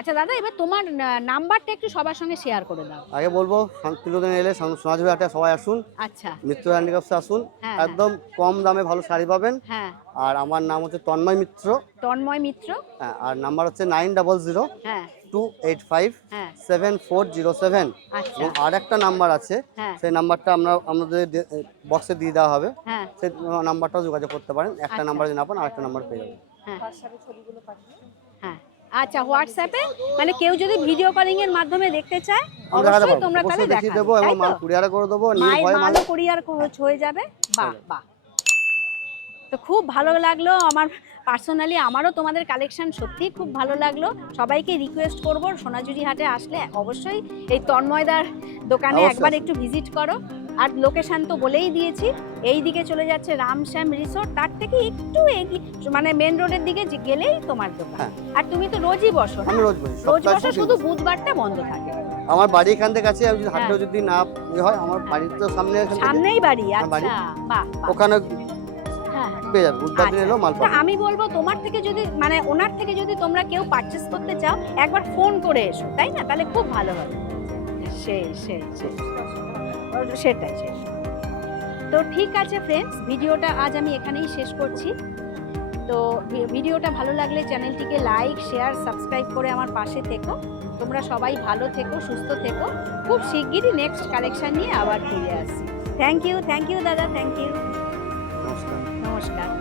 [SPEAKER 1] আচ্ছা দাদা এবার তোমার নাম্বারটা একটু সবার সঙ্গে শেয়ার করে দাও।
[SPEAKER 2] আগে বলব শান্তিনিকেতনে এলে সোনাঝুরি হাটে সবাই আসুন।
[SPEAKER 1] আচ্ছা।
[SPEAKER 2] মিত্র হ্যান্ডিক্রাফটসে আসুন।
[SPEAKER 1] হ্যাঁ,
[SPEAKER 2] একদম কম দামে ভালো শাড়ি পাবেন।
[SPEAKER 1] হ্যাঁ।
[SPEAKER 2] আর আমার নাম হচ্ছে তন্ময় মিত্র।
[SPEAKER 1] তন্ময় মিত্র।
[SPEAKER 2] হ্যাঁ, আর নাম্বার হচ্ছে নাইন ডাবল জিরো
[SPEAKER 1] হ্যাঁ।
[SPEAKER 2] টু এইট ফাইভ
[SPEAKER 1] হ্যাঁ।
[SPEAKER 2] Seven four zero seven.
[SPEAKER 1] আচ্ছা।
[SPEAKER 2] এবং আর একটা নাম্বার আছে
[SPEAKER 1] হ্যাঁ।
[SPEAKER 2] সেই নাম্বারটা আমরা আমাদের বক্সে দিয়ে দেওয়া হবে।
[SPEAKER 1] হ্যাঁ।
[SPEAKER 2] সেই নাম্বারটাও যোগাযোগ করতে পারেন। একটা
[SPEAKER 1] আচ্ছা।
[SPEAKER 2] নাম্বার যদি না পান আরেকটা নাম্বার পেয়ে যাবেন।
[SPEAKER 1] হ্যাঁ। হ্যাঁ। আচ্ছা হোয়াটসঅ্যাপে মানে কেউ যদি ভিডিও কলিং এর মাধ্যমে দেখতে চায় অবশ্যই তোমরা তাহলে
[SPEAKER 2] দেখিয়ে দেবো এবং মাল? কুরিয়ারে করে দেবো
[SPEAKER 1] মায়ের মালও কুরিয়ার হয়ে যাবে? বাহ বাহ। তো খুব ভালো লাগল আমার পার্সোনালি আমারও তোমাদের কালেকশন সত্যিই খুব ভালো লাগল। সবাইকে রিকোয়েস্ট করব সোনাঝুরি হাটে আসলে অবশ্যই এই তন্ময়দার দোকানে একবার একটু ভিজিট করো। আর লোকেশন তো বলেই দিয়েছি। এই দিকে চলে যাচ্ছে রামশ্যাম রিসোর্ট তার থেকে একটু এগিয়ে মানে মেন রোডের দিকে গেলেই তোমার দোকান।
[SPEAKER 2] হ্যাঁ।
[SPEAKER 1] আর তুমি তো রোজই বসো
[SPEAKER 2] আমি রোজ বলি
[SPEAKER 1] রোজ বসো শুধু বুধবারটা বন্ধ থাকে।
[SPEAKER 2] আমার বাড়ি এখান থেকে আমি যদি
[SPEAKER 1] হ্যাঁ।
[SPEAKER 2] যদি না হয় আমার বাড়ির তো সামনে
[SPEAKER 1] সামনেই বাড়ি আচ্ছা বাহ।
[SPEAKER 2] ওখানে
[SPEAKER 1] হ্যাঁ হ্যাঁ।
[SPEAKER 2] পেয়ে যাবে বুধবার দিন
[SPEAKER 1] আচ্ছা।
[SPEAKER 2] মাল পাবে।
[SPEAKER 1] আমি বলব তোমার থেকে যদি মানে ওনার থেকে যদি তোমরা কেউ পারচেস করতে চাও একবার ফোন করে এসো তাই না? তাহলে খুব ভালো হবে। সেই সেই সেই। সেটাই সেটাই তো ঠিক আছে ফ্রেন্ডস ভিডিওটা আজ আমি এখানেই শেষ করছি। তো ভিডিওটা ভালো লাগলে চ্যানেলটিকে লাইক শেয়ার সাবস্ক্রাইব করে আমার পাশে থেকো। তোমরা সবাই ভালো থেকো সুস্থ থেকো। খুব শিগগিরই নেক্সট কালেকশান নিয়ে আবার ফিরে আসি। থ্যাংক ইউ থ্যাংক ইউ দাদা থ্যাংক ইউ
[SPEAKER 2] নমস্কার।
[SPEAKER 1] নমস্কার।